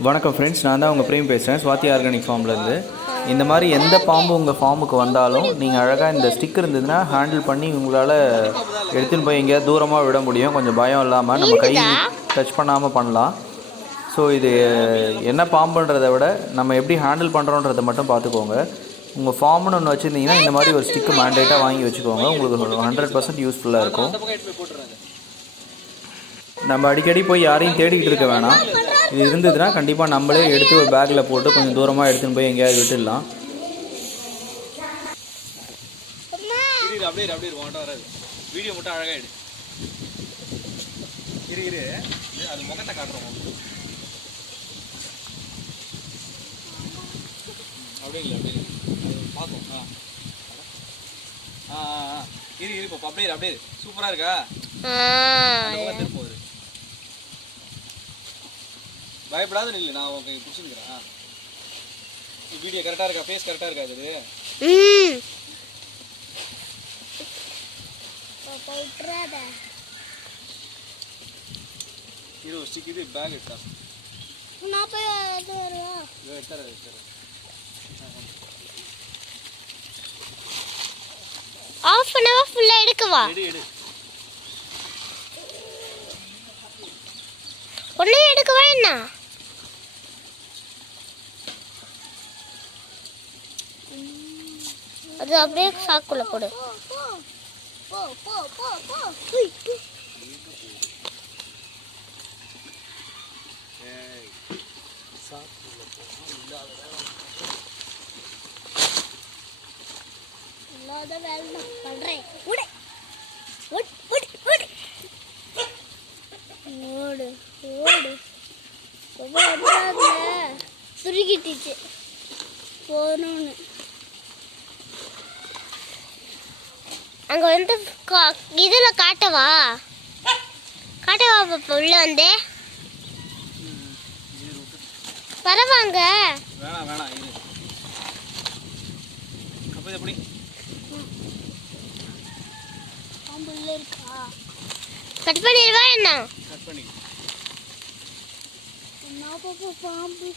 வணக்கம் ஃப்ரெண்ட்ஸ் நான் தான் உங்கள் பிரேம் பேசுகிறேன் சுவாதி ஆர்கானிக் ஃபார்ம்லேருந்து இந்த மாதிரி எந்த பாம்பு உங்கள் ஃபார்முக்கு வந்தாலும் நீங்கள் அழகாக இந்த ஸ்டிக் இருந்ததுன்னா ஹேண்டில் பண்ணி உங்களால் எடுத்துன்னு போய் எங்கேயாவது தூரமாக விட முடியும். கொஞ்சம் பயம் இல்லாமல் நம்ம கை டச் பண்ணாமல் பண்ணலாம். ஸோ இது என்ன பாம்புன்றதை விட நம்ம எப்படி ஹேண்டில் பண்ணுறோன்றதை மட்டும் பார்த்துக்கோங்க. உங்கள் ஃபார்ம்னு ஒன்று வச்சுருந்தீங்கன்னா இந்த மாதிரி ஒரு ஸ்டிக்கு மேண்டேட்டாக வாங்கி வச்சுக்கோங்க. உங்களுக்கு ஹண்ட்ரட் பர்சன்ட் யூஸ்ஃபுல்லாக இருக்கும். நம்ம அடிக்கடி போய் யாரையும் தேடிக்கிட்டு இருக்க வேணாம். இது இருந்ததுன்னா கண்டிப்பாக நம்மளே எடுத்து ஒரு பேக்கில் போட்டு கொஞ்சம் தூரமாக எடுத்துன்னு போய் எங்கேயாவது விட்டுடலாம். அப்படியே இரு, அப்படியே உன்கிட்ட வராது. வீடியோ மட்டும் அழகா எடு. இரு இரு. இது அது முகத்தை காட்டுறோம் அப்படியே இல்லை அப்படியே பார்ப்போம் ஆ. ஆ இரு இரு இப்போ அப்படியே அப்படியே இரு. சூப்பரா இருக்கா? வரு பயப்படாத நில்லு நான் உங்க பிடிச்சிருக்கிறேன். வீடியோ கரெக்டாக இருக்கா? ஃபேஸ் கரெக்டாக இருக்கா ம். இது ஒரு ஸ்டிக் இது பேக் எடுத்தா. நான் போய் இது வருவா இது எடுத்தாரு எடுத்தாரு ஆஃப் பண்ணவா ஃபுல்லா எடுக்கவா எடு எடு. ஒண்ணே எடுக்கவா என்ன? அது அப்படியே சாக்குள்ள போடு. இல்லாத வேலை நான் பண்றேன். விடு ஓடு ஓடு ரொம்ப சுருக்கிட்டுச்சு. போகணும்னு அங்கே வந்து இதுல காட்டவா? காட்டவா பாப்பா உள்ள வந்து? பரவாங்க வேணாம் வேணாம் இது அப்போ இது எப்படி பாம்பு உள்ள இருக்கா? கட் பண்ணிடுவா என்ன? கட் பண்ணி. பாம்பு?